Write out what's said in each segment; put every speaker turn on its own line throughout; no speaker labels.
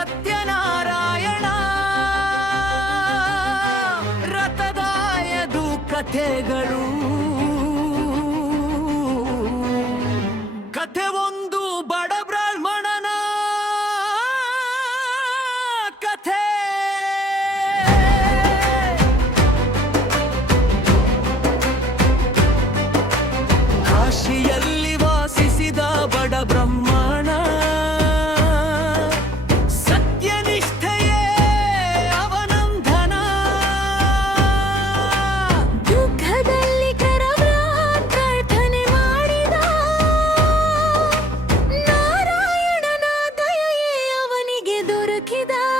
ಸತ್ಯನಾರಾಯಣ. ರಥದಾಯದು ಕಥೆಗಳು ಕಥೆ 歩き出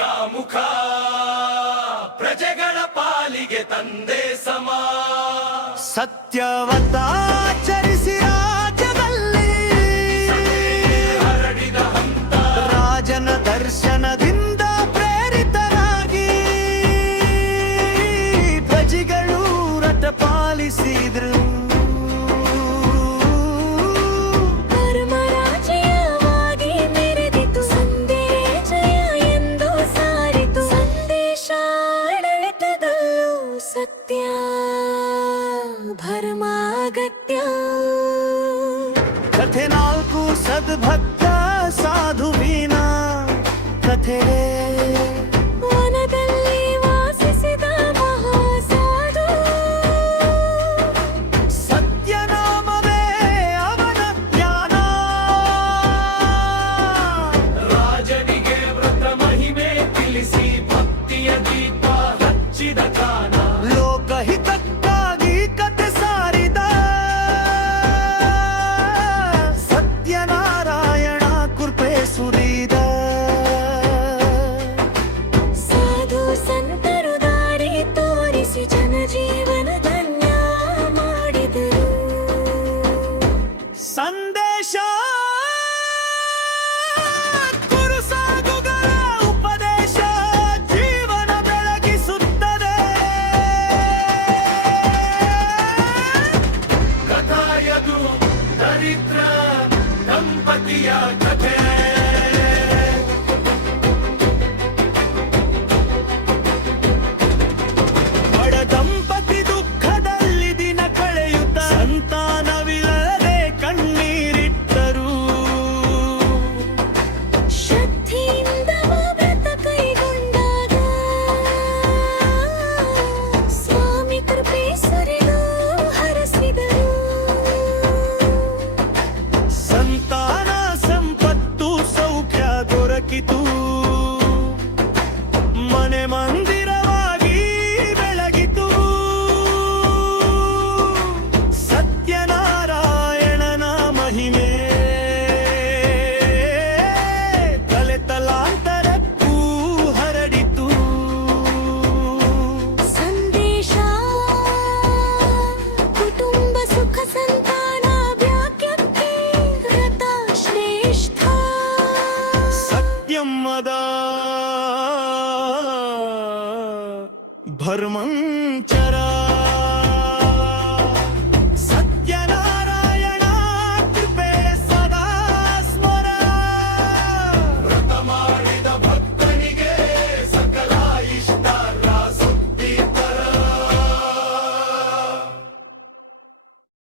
ಮುಖ ಪ್ರಜೆಗಳ ಪಾಲಿಗೆ ತಂದೆ ಸಮ.
ಸತ್ಯವತಾ कथे नाल
नाल्कु सद्भक्त साधु वीणा कथे रे ಇದು ದರಿದ್ರ ದಂಪತಿಯ ಕಥೆ. ಬಡ ದಂಪತಿ ದುಃಖದಲ್ಲಿ ದಿನ ಕಳೆಯುತ್ತ ಸಂತಾನವಿಲ್ಲದೆ ಕಣ್ಣೀರಿಟ್ಟರು.
ಶಕ್ತಿ
भरमं चरा